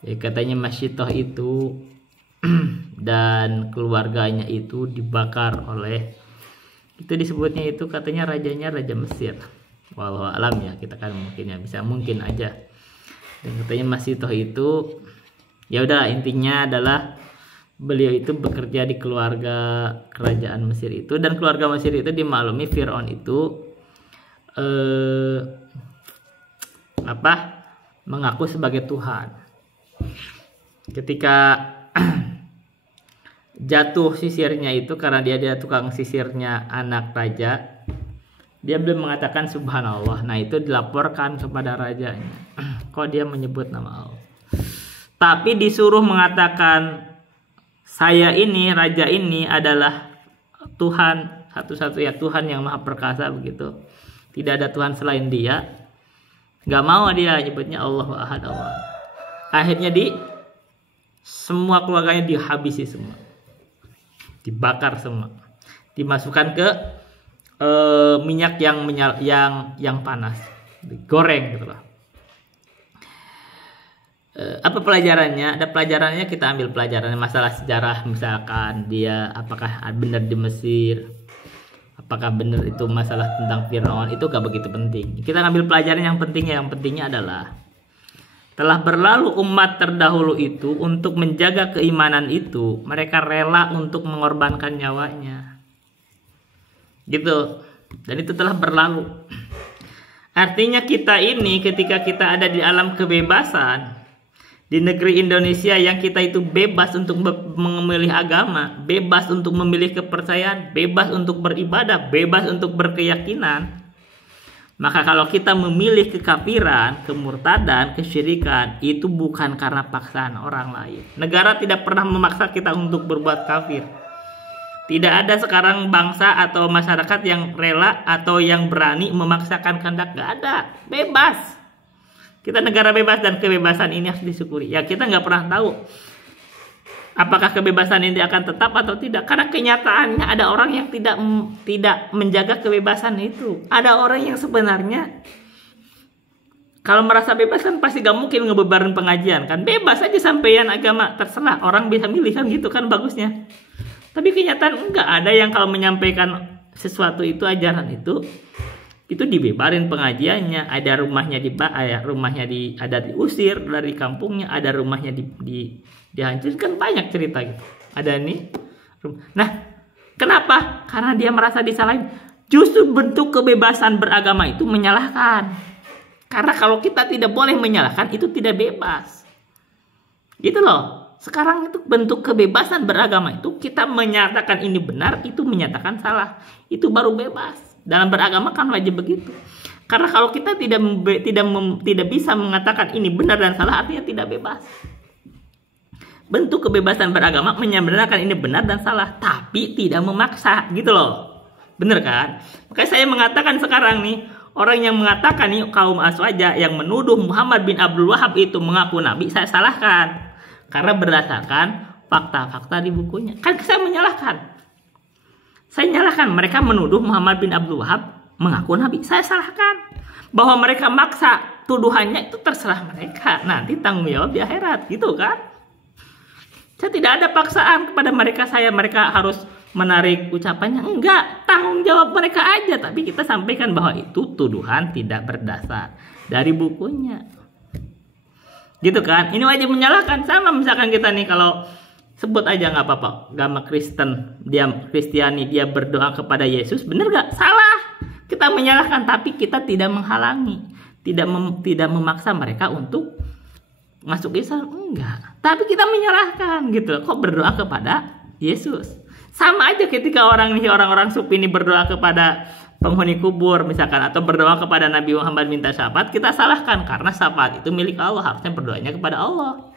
Ya, katanya Masitoh itu dan keluarganya itu dibakar oleh, itu disebutnya itu katanya rajanya Raja Mesir. Wallahu alam ya, kita kan mungkin ya bisa mungkin aja. Dan katanya Masitoh itu ya udah, intinya adalah beliau itu bekerja di keluarga kerajaan Mesir itu, dan keluarga Mesir itu dimaklumi Firaun itu mengaku sebagai Tuhan. Ketika jatuh sisirnya itu, karena dia tukang sisirnya anak raja, dia belum mengatakan subhanallah. Nah itu dilaporkan kepada rajanya. Kok dia menyebut nama Allah, tapi disuruh mengatakan saya ini, raja ini adalah Tuhan satu-satunya, Tuhan yang maha perkasa, begitu. Tidak ada Tuhan selain dia. Gak mau dia nyebutnya Allah Ahad, Allah. Akhirnya semua keluarganya dihabisi semua, dibakar semua, dimasukkan ke minyak yang panas, digoreng gitu lah. Apa pelajarannya? Ada pelajarannya, kita ambil pelajarannya masalah sejarah, misalkan dia apakah benar di Mesir, apakah benar itu masalah tentang Firaun, itu gak begitu penting. Kita ambil pelajaran yang pentingnya adalah Telah berlalu umat terdahulu itu untuk menjaga keimanan itu, mereka rela untuk mengorbankan nyawanya. Gitu. Dan itu telah berlalu. Artinya kita ini ketika kita ada di alam kebebasan, di negeri Indonesia yang kita itu bebas untuk memilih agama, bebas untuk memilih kepercayaan, bebas untuk beribadah, bebas untuk berkeyakinan. Maka kalau kita memilih kekafiran, kemurtadan, kesyirikan, itu bukan karena paksaan orang lain. Negara tidak pernah memaksa kita untuk berbuat kafir. Tidak ada sekarang bangsa atau masyarakat yang rela atau yang berani memaksakan kehendak. Gak ada. Bebas. Kita negara bebas dan kebebasan ini harus disyukuri. Ya kita nggak pernah tahu apakah kebebasan ini akan tetap atau tidak. Karena kenyataannya ada orang yang tidak menjaga kebebasan itu. Ada orang yang sebenarnya kalau merasa bebas kan pasti gak mungkin ngebebarin pengajian kan. Bebas aja sampeyan agama, terserah. Orang bisa milih kan, gitu kan bagusnya. Tapi kenyataan enggak. Ada yang kalau menyampaikan sesuatu itu, ajaran itu dibebarin pengajiannya. Ada rumahnya ada diusir dari kampungnya, ada rumahnya dihancurkan, banyak cerita gitu. Ada nih. Nah, kenapa? Karena dia merasa disalahin. Justru bentuk kebebasan beragama itu menyalahkan. Karena kalau kita tidak boleh menyalahkan, itu tidak bebas. Gitu loh. Sekarang itu bentuk kebebasan beragama itu kita menyatakan ini benar, itu menyatakan salah. Itu baru bebas. Dalam beragama kan wajib begitu. Karena kalau kita tidak bisa mengatakan ini benar dan salah, artinya tidak bebas. Bentuk kebebasan beragama membenarkan ini benar dan salah, tapi tidak memaksa, gitu loh. Bener kan? Makanya saya mengatakan sekarang nih, orang yang mengatakan nih kaum Aswaja yang menuduh Muhammad bin Abdul Wahab itu mengaku nabi, saya salahkan. Karena berdasarkan fakta-fakta di bukunya. Kan saya menyalahkan. Saya nyalahkan mereka menuduh Muhammad bin Abdul Wahab mengaku nabi. Saya salahkan. Bahwa mereka maksa tuduhannya itu terserah mereka. Nanti tanggung jawab di akhirat, gitu kan? Saya tidak ada paksaan kepada mereka harus menarik ucapannya. Enggak, tanggung jawab mereka aja. Tapi kita sampaikan bahwa itu tuduhan tidak berdasar dari bukunya. Gitu kan? Ini wajib menyalahkan. Sama misalkan kita nih kalau sebut aja nggak apa-apa, agama Kristen, dia Kristiani, dia berdoa kepada Yesus, bener gak? Salah. Kita menyalahkan, tapi kita tidak menghalangi, tidak memaksa mereka untuk masuk Islam, enggak. Tapi kita menyalahkan gitu. Kok berdoa kepada Yesus? Sama aja ketika orang-orang sufi ini berdoa kepada penghuni kubur misalkan, atau berdoa kepada Nabi Muhammad minta syafaat, kita salahkan karena syafaat itu milik Allah, harusnya berdoanya kepada Allah.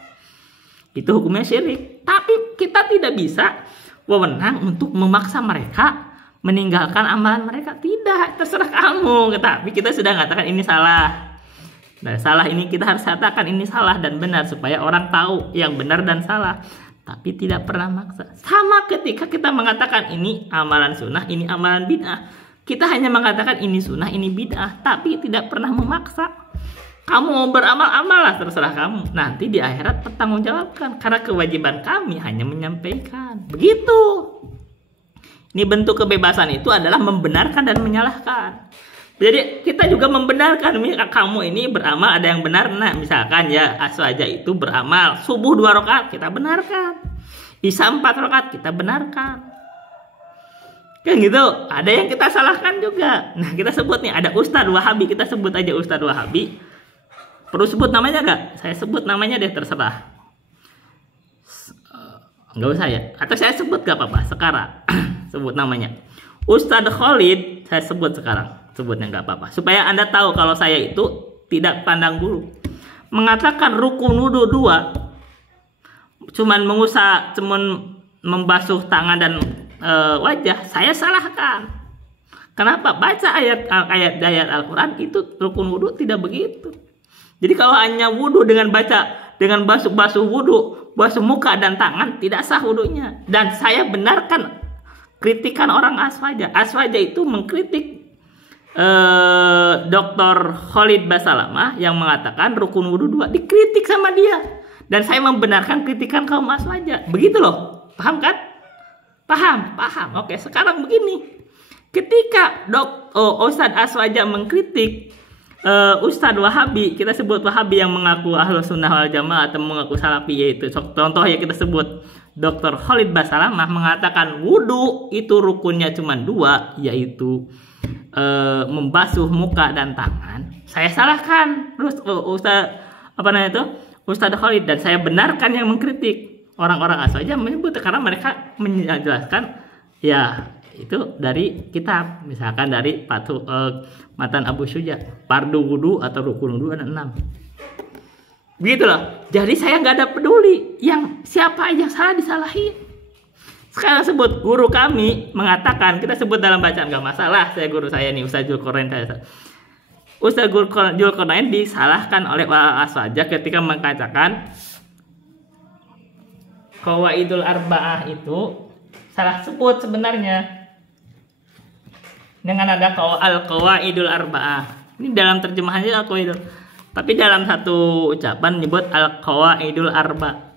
Itu hukumnya syirik. Tapi kita tidak bisa wewenang untuk memaksa mereka meninggalkan amalan mereka. Tidak, terserah kamu. Tapi kita sudah mengatakan ini salah. Nah, salah ini kita harus katakan ini salah dan benar supaya orang tahu yang benar dan salah. Tapi tidak pernah maksa. Sama ketika kita mengatakan ini amalan sunnah, ini amalan bid'ah. Kita hanya mengatakan ini sunnah, ini bid'ah, tapi tidak pernah memaksa. Kamu mau beramal, amal lah, terserah kamu. Nanti di akhirat pertanggungjawabkan. Karena kewajiban kami hanya menyampaikan. Begitu. Ini bentuk kebebasan itu adalah membenarkan dan menyalahkan. Jadi kita juga membenarkan, kamu ini beramal ada yang benar. Nah misalkan ya Aswaja itu beramal subuh 2 rakaat, kita benarkan. Isya 4 rakaat, kita benarkan. Kan gitu. Ada yang kita salahkan juga. Nah kita sebut nih, ada Ustadz Wahabi, kita sebut aja Ustadz Wahabi. Perlu sebut namanya gak? Saya sebut namanya deh, terserah. Gak usah ya. Atau saya sebut gak apa-apa sekarang. Sebut namanya Ustadz Khalid, saya sebut sekarang. Sebutnya nggak apa-apa, supaya Anda tahu kalau saya itu tidak pandang bulu. Mengatakan rukun wudu 2, cuman membasuh tangan dan wajah, saya salahkan. Kenapa? Baca ayat Al-Quran itu rukun wudu tidak begitu. Jadi kalau hanya wudu dengan basuh wudu, basuh muka dan tangan, tidak sah wudunya. Dan saya benarkan kritikan orang Aswaja. Aswaja itu mengkritik Dr. Khalid Basalamah yang mengatakan rukun wudu 2, dikritik sama dia. Dan saya membenarkan kritikan kaum Aswaja. Begitu loh. Paham kan? Paham. Oke, sekarang begini. Ketika Ustadz Aswaja mengkritik Ustadz Wahabi, kita sebut Wahabi yang mengaku Ahlus Sunnah wal Jamaah atau mengaku Salafi, yaitu contoh ya kita sebut Dr. Khalid Basalamah mengatakan wudhu itu rukunnya cuma 2, yaitu membasuh muka dan tangan. Saya salahkan terus Ustadz Khalid, dan saya benarkan yang mengkritik orang-orang Aswaja menyebut karena mereka menjelaskan ya itu dari kitab, misalkan dari Matan Abu Syuja, fardu wudu atau rukun wudu ada 6. Begitu loh. Jadi saya nggak ada peduli yang siapa aja salah disalahin. Sekarang sebut guru kami mengatakan, kita sebut dalam bacaan nggak masalah. Saya guru saya nih Ustaz Zulkarnain. Ustaz Zulkarnain disalahkan oleh Aswaja ketika mengatakan Qawaidul Arba'ah itu salah sebut sebenarnya dengan ada Al-Qawaidul Arba'ah. Ini dalam terjemahannya Al-Qawaidul. Tapi dalam satu ucapan menyebut Al-Qawaidul Arba.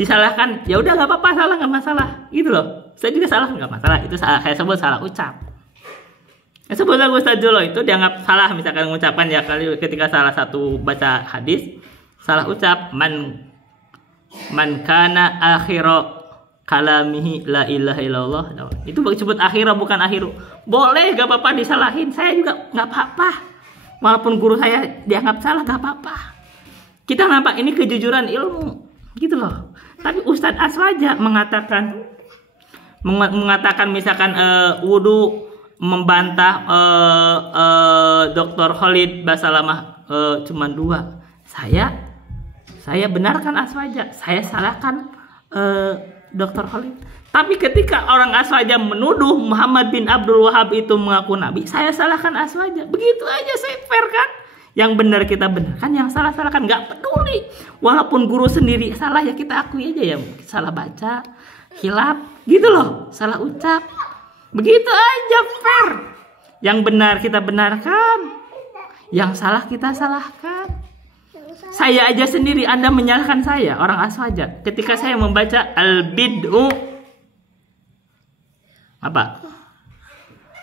Disalahkan, ya udah nggak apa-apa, salah nggak masalah. Gitu loh. Saya juga salah nggak masalah. Itu saya sebut salah ucap. Sebutlah Ustaz Julo itu dianggap salah, misalkan ucapan ya kali ketika salah satu baca hadis salah ucap man kana akhiru kalamihi la ilaha illallah, itu disebut akhirah bukan akhiru. Boleh, gak apa-apa disalahin, saya juga gak apa-apa. Walaupun guru saya dianggap salah gak apa-apa. Kita nampak ini kejujuran ilmu gitu loh. Tapi Ustadz Aswaja mengatakan misalkan wudhu, membantah Dr. Khalid Basalamah cuma 2. Saya benarkan Aswaja, saya salahkan Dr. Khalid. Tapi ketika orang Aswaja menuduh Muhammad bin Abdul Wahab itu mengaku nabi, saya salahkan Aswaja. Begitu aja, saya fair kan? Yang benar kita benarkan, yang salah salahkan, nggak peduli. Walaupun guru sendiri salah ya kita akui aja ya, salah baca, hilaf, gitu loh, salah ucap. Begitu aja fair. Yang benar kita benarkan, yang salah kita salahkan. Saya aja sendiri, Anda menyalahkan saya, orang Aswaja, ketika saya membaca al-bid'u apa?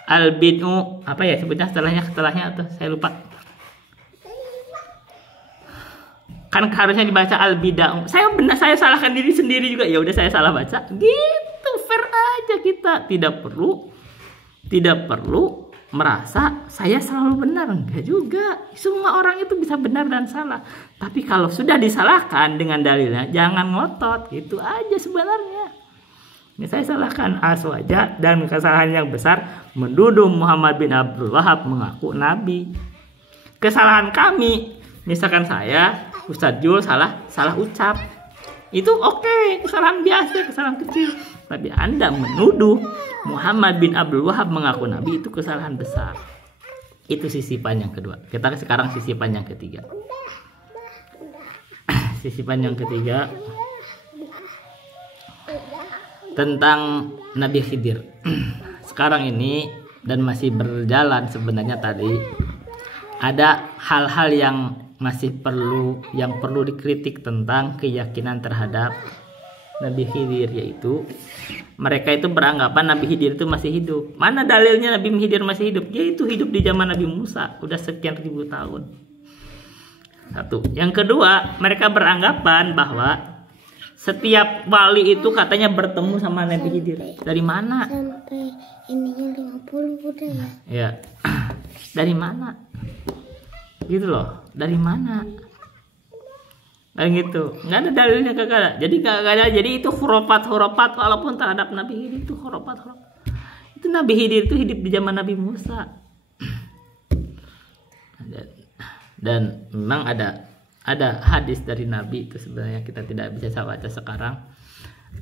Al-bid'u apa ya sebutnya setelahnya atau saya lupa. Kan harusnya dibaca al-bid'u. Saya salahkan diri sendiri juga. Ya udah saya salah baca. Gitu, fair aja kita. Tidak perlu merasa saya selalu benar, enggak juga. Semua orang itu bisa benar dan salah. Tapi kalau sudah disalahkan dengan dalilnya, jangan ngotot. Gitu aja sebenarnya. Ini saya salahkan Aswaja, dan kesalahan yang besar menuduh Muhammad bin Abdul Wahab mengaku nabi. Kesalahan kami, misalkan saya Ustadz Jul salah ucap, itu oke, kesalahan biasa, kesalahan kecil. Tapi Anda menuduh Muhammad bin Abdul Wahab mengaku nabi, itu kesalahan besar. Itu sisipan yang kedua. Kita sekarang sisipan yang ketiga. Sisipan yang ketiga tentang Nabi Khidir. Sekarang ini dan masih berjalan sebenarnya tadi ada hal-hal yang masih perlu dikritik tentang keyakinan terhadap Nabi Khidir, yaitu mereka itu beranggapan Nabi Khidir itu masih hidup. Mana dalilnya Nabi Khidir masih hidup? Dia itu hidup di zaman Nabi Musa, udah sekian ribu tahun. Satu. Yang kedua, mereka beranggapan bahwa setiap wali itu katanya bertemu sama Nabi Khidir. Dari mana? Sampai ininya 50 udah ya. Ya. Dari mana? Gitu loh. Dari mana? Kayak gitu. Nggak ada dalilnya, kagak ada. Jadi kagak ada. Jadi itu khurafat walaupun terhadap Nabi Khidir itu khurafat. Itu Nabi Khidir itu hidup di zaman Nabi Musa. Dan memang ada hadis dari Nabi itu sebenarnya kita tidak bisa baca sekarang.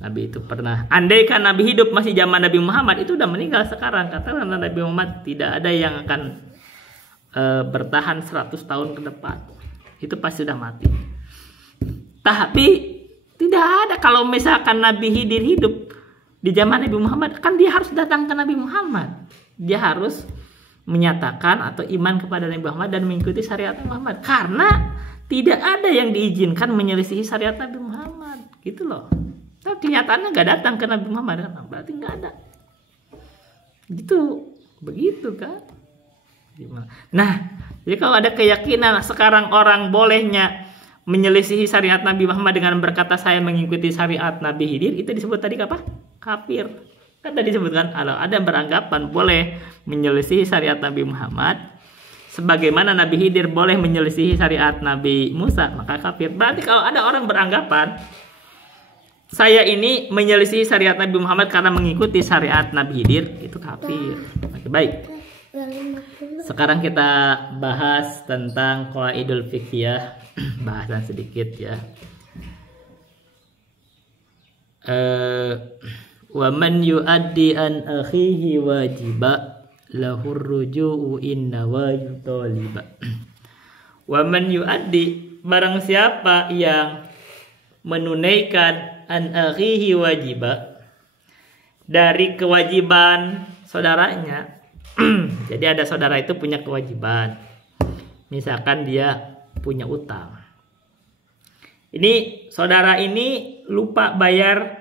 Nabi itu pernah, andaikan Nabi hidup masih zaman Nabi Muhammad, itu udah meninggal sekarang. Katakan Nabi Muhammad tidak ada yang akan bertahan 100 tahun ke depan. Itu pasti sudah mati. Tapi tidak ada, kalau misalkan Nabi Khidir hidup di zaman Nabi Muhammad, kan dia harus datang ke Nabi Muhammad. Dia harus menyatakan atau iman kepada Nabi Muhammad dan mengikuti syariat Muhammad. Karena tidak ada yang diizinkan menyelisihi syariat Nabi Muhammad. Gitu loh. Tapi kenyataannya nggak datang ke Nabi Muhammad, kan? Berarti nggak ada. Gitu. Begitu kan. Nah, Jadi kalau ada keyakinan sekarang orang bolehnya menyelisihi syariat Nabi Muhammad dengan berkata saya mengikuti syariat Nabi Khidir, itu disebut tadi apa? Kafir. Kan tadi disebutkan kalau ada beranggapan boleh menyelisihi syariat Nabi Muhammad sebagaimana Nabi Khidir boleh menyelisihi syariat Nabi Musa, maka kafir. Berarti kalau ada orang beranggapan saya ini menyelisih syariat Nabi Muhammad karena mengikuti syariat Nabi Khidir, itu kafir. Oke, baik. Sekarang kita bahas tentang qawaidul fiqhiyah, bahasan sedikit ya. Wa man yuaddi an akhihi wajiba lahur ruju'u inna wa yutaliba. Wa man yuaddi, barang siapa yang menunaikan an akhihi wajiba, dari kewajiban saudaranya. Jadi ada saudara itu punya kewajiban. Misalkan dia punya utang. Ini saudara ini lupa bayar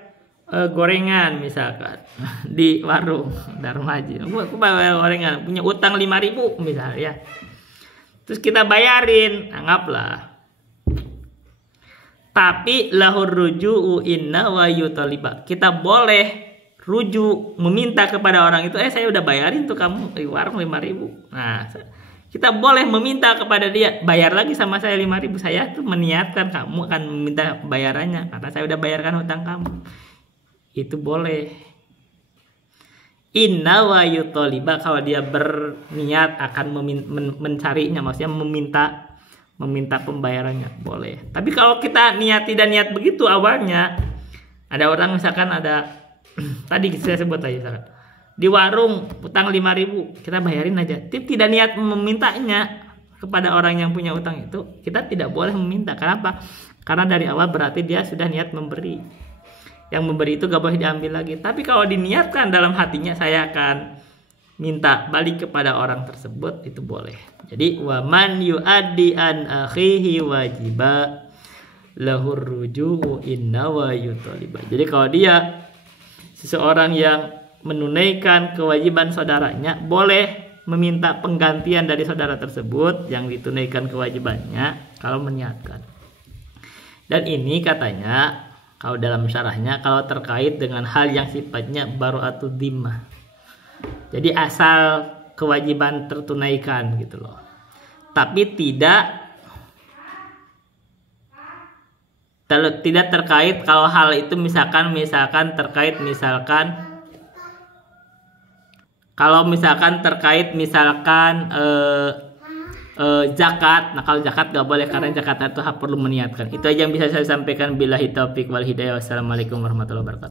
gorengan misalkan di warung Darmaji. Aku bayar gorengan, punya utang 5.000 misalnya ya. Terus kita bayarin, anggaplah. Tapi lahur ruju'u inna wa yutaliba. Kita boleh rujuk, meminta kepada orang itu, saya udah bayarin tuh kamu di warung 5.000. Nah, kita boleh meminta kepada dia, bayar lagi sama saya 5.000. Saya tuh meniatkan kamu akan meminta bayarannya karena saya udah bayarkan hutang kamu. Itu boleh. Inna wa yutaliba, kalau dia berniat akan mencarinya, maksudnya meminta pembayarannya, boleh. Tapi kalau kita tidak niat begitu awalnya, ada orang misalkan ada tadi saya sebut aja misalkan di warung utang 5.000, kita bayarin aja. Tidak niat memintanya kepada orang yang punya utang itu, kita tidak boleh meminta. Kenapa? Karena dari awal berarti dia sudah niat memberi. Yang memberi itu gak boleh diambil lagi. Tapi kalau diniatkan dalam hatinya saya akan minta balik kepada orang tersebut, itu boleh. Jadi wa man yuaddi an akhihi wajiba lahur ruju'u inna wa yutaliba. Jadi kalau dia seseorang yang menunaikan kewajiban saudaranya, boleh meminta penggantian dari saudara tersebut yang ditunaikan kewajibannya kalau meniatkan. Dan ini katanya kalau dalam syarahnya kalau terkait dengan hal yang sifatnya baru'atud dhimmah. Jadi asal kewajiban tertunaikan gitu loh. Tapi tidak terkait kalau hal itu misalkan terkait zakat. Nah, kalau zakat gak boleh karena zakat itu perlu meniatkan. Itu aja yang bisa saya sampaikan. Billahi taufiq wal hidayah. Wassalamualaikum warahmatullahi wabarakatuh.